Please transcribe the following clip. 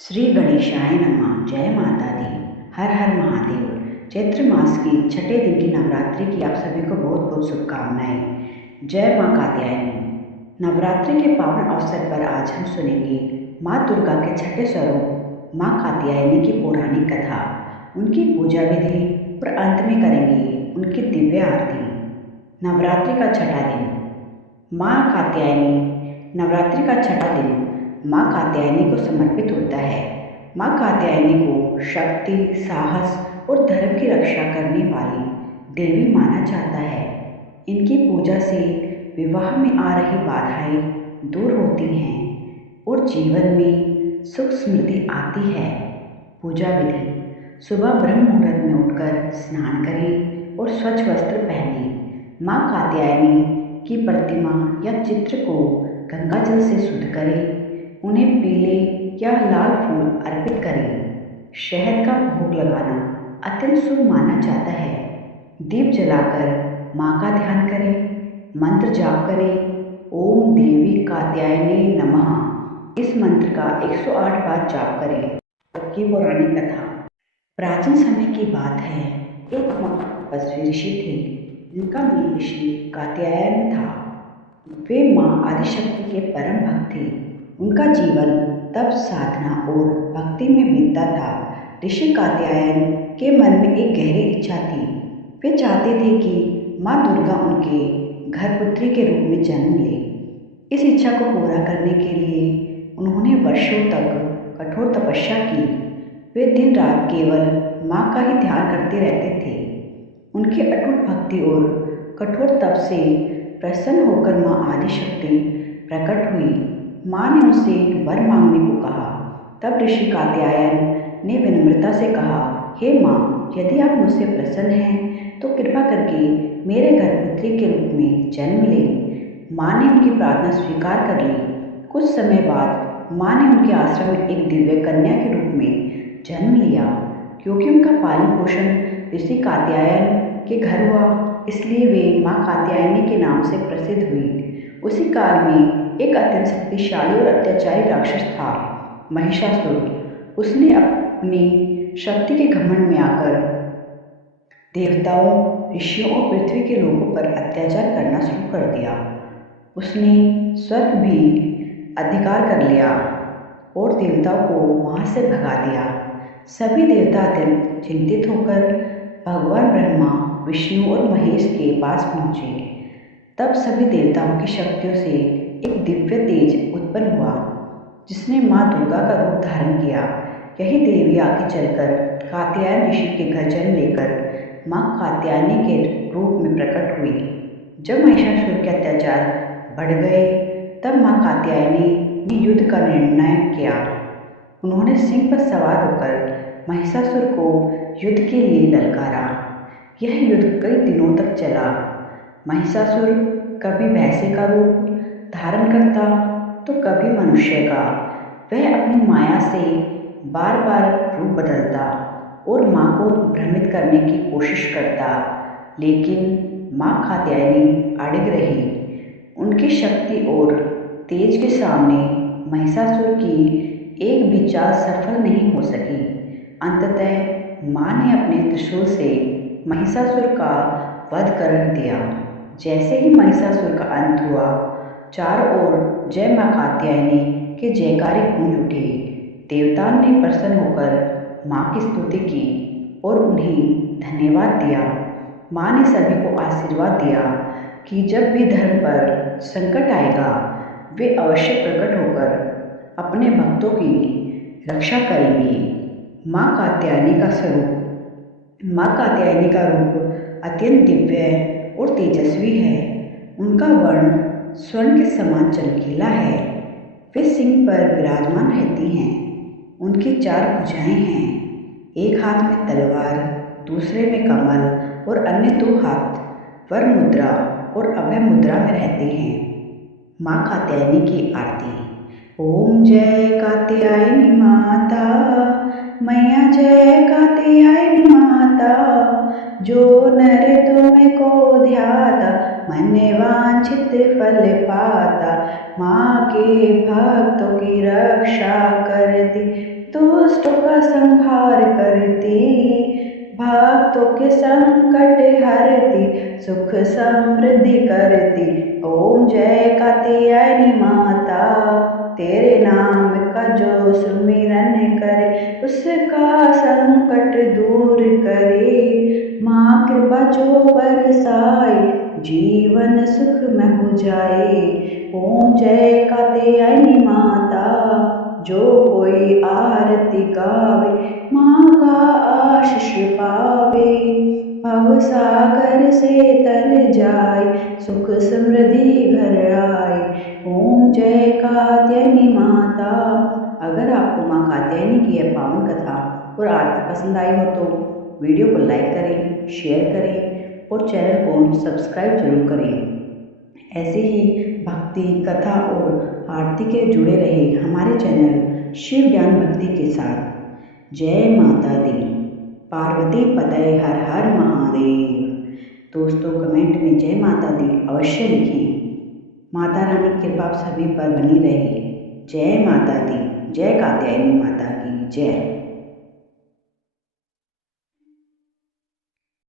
श्री गणेशाय नमः। जय माता दी। हर हर महादेव। चैत्र मास की छठे दिन की नवरात्रि की आप सभी को बहुत बहुत शुभकामनाएं। जय माँ कात्यायनी। नवरात्रि के पावन अवसर पर आज हम सुनेंगे माँ दुर्गा के छठे स्वरूप माँ कात्यायनी की पौराणिक कथा, उनकी पूजा विधि और अंत में करेंगे उनकी दिव्य आरती। नवरात्रि का छठा दिन माँ कात्यायनी। नवरात्रि का छठा दिन माँ कात्यायनी को समर्पित होता है। माँ कात्यायनी को शक्ति, साहस और धर्म की रक्षा करने वाली देवी माना जाता है। इनकी पूजा से विवाह में आ रही बाधाएं दूर होती हैं और जीवन में सुख समृद्धि आती है। पूजा विधि: सुबह ब्रह्म मुहूर्त में उठकर स्नान करें और स्वच्छ वस्त्र पहनें। माँ कात्यायनी की प्रतिमा या चित्र को गंगा जल से शुद्ध करें। उन्हें पीले या लाल फूल अर्पित करें। शहद का भोग लगाना अत्यंत शुभ माना जाता है। दीप जलाकर माँ का ध्यान करें। मंत्र जाप करें। ओम देवी कात्यायनी नमः। इस मंत्र का 108 बार जाप करें। की पौराणिक कथा: प्राचीन समय की बात है। एक तपस्वी ऋषि थे जिनका नाम ऋषि कात्यायन था। वे माँ आदिशक्ति के परम भक्त थे। उनका जीवन तप, साधना और भक्ति में बीतता था। ऋषि कात्यायन के मन में एक गहरी इच्छा थी। वे चाहते थे कि माँ दुर्गा उनके घर पुत्री के रूप में जन्म ले। इस इच्छा को पूरा करने के लिए उन्होंने वर्षों तक कठोर तपस्या की। वे दिन रात केवल माँ का ही ध्यान करते रहते थे। उनकी अटूट भक्ति और कठोर तप से प्रसन्न होकर माँ आदिशक्ति प्रकट हुई। माँ ने उनसे वर मांगने को कहा। तब ऋषि कात्यायन ने विनम्रता से कहा, हे माँ, यदि आप मुझसे प्रसन्न हैं तो कृपा करके मेरे घर पुत्री के रूप में जन्म लें। माँ ने उनकी प्रार्थना स्वीकार कर ली। कुछ समय बाद माँ ने उनके आश्रम में एक दिव्य कन्या के रूप में जन्म लिया। क्योंकि उनका पालन पोषण ऋषि कात्यायन के घर हुआ, इसलिए वे माँ कात्यायनी के नाम से प्रसिद्ध हुई। उसी काल में एक अत्यंत शक्तिशाली और अत्याचारी राक्षस था, महिषासुर। उसने अपनी शक्ति के घमंड में आकर देवताओं, ऋषियों और पृथ्वी के लोगों पर अत्याचार करना शुरू कर दिया। उसने स्वर्ग भी अधिकार कर लिया और देवताओं को वहां से भगा दिया। सभी देवता अत्यंत चिंतित होकर भगवान ब्रह्मा, विष्णु और महेश के पास पहुँचे। तब सभी देवताओं की शक्तियों से एक दिव्य तेज उत्पन्न हुआ, जिसने माँ दुर्गा का रूप धारण किया। यही देवी आगे चलकर कात्यायन ऋषि के घर जन्म लेकर माँ कात्यायनी के रूप में प्रकट हुई। जब महिषासुर के अत्याचार बढ़ गए, तब माँ कात्यायनी ने युद्ध का निर्णय किया। उन्होंने सिंह पर सवार होकर महिषासुर को युद्ध के लिए ललकारा। यह युद्ध कई दिनों तक चला। महिषासुर कभी भैंसे का रूप धारण करता तो कभी मनुष्य का। वह अपनी माया से बार बार रूप बदलता और माँ को भ्रमित करने की कोशिश करता, लेकिन माँ कात्यायनी अड़िग रही। उनकी शक्ति और तेज के सामने महिषासुर की एक भी चाल सफल नहीं हो सकी। अंततः माँ ने अपने त्रिशूल से महिषासुर का वध कर दिया। जैसे ही महिषासुर का अंत हुआ, चारों ओर जय माँ कात्यायनी के जयकारे गूंज उठे। देवताओं ने प्रसन्न होकर माँ की स्तुति की और उन्हें धन्यवाद दिया। माँ ने सभी को आशीर्वाद दिया कि जब भी धर्म पर संकट आएगा, वे अवश्य प्रकट होकर अपने भक्तों की रक्षा करेंगी। माँ कात्यायनी का स्वरूप: माँ कात्यायनी का रूप अत्यंत दिव्य और तेजस्वी है। उनका वर्ण स्वर्ण के समान चमकीला है। वे सिंह पर विराजमान रहती हैं। उनकी 4 भुजाएं हैं। एक हाथ में तलवार, दूसरे में कमल और अन्य 2 हाथ वर मुद्रा और अभय मुद्रा में रहते हैं। माँ कात्यायनी की आरती: ओम जय कात्यायनी माता, मैया जय कात्यायनी माता। जो नर तुमको ध्याता, मन वांछित फल पाता। माँ के भक्तों की रक्षा करती, दुष्टों का संहार करती, भक्तों के संकट हरती, सुख समृद्धि करती। ओम जय कात्यायनी माता, तेरे नाम का जो सुमिरन करे, उसका संकट दूर करे। माँ कृपा जो बरसाए, जीवन सुख में हो जाए। ओम जय कात्यायनी माता, जो कोई आरती गावे, माँ का आशीष पावे। भव सागर से तर जाए, सुख समृद्धि घर आए। ओम जय कात्यायनी माता। अगर आपको माँ कात्यायनी की यह पावन कथा और आरती पसंद आई हो तो वीडियो को लाइक करें, शेयर करें और चैनल को सब्सक्राइब जरूर करें। ऐसे ही भक्ति कथा और आरती के जुड़े रहे हमारे चैनल शिव ज्ञान भक्ति के साथ। जय माता दी। पार्वती पतये हर हर महादेव। दोस्तों कमेंट में जय माता दी अवश्य लिखें। माता रानी की कृपा आप सभी पर बनी रहे। जय माता दी। जय कात्यायनी माता की जय।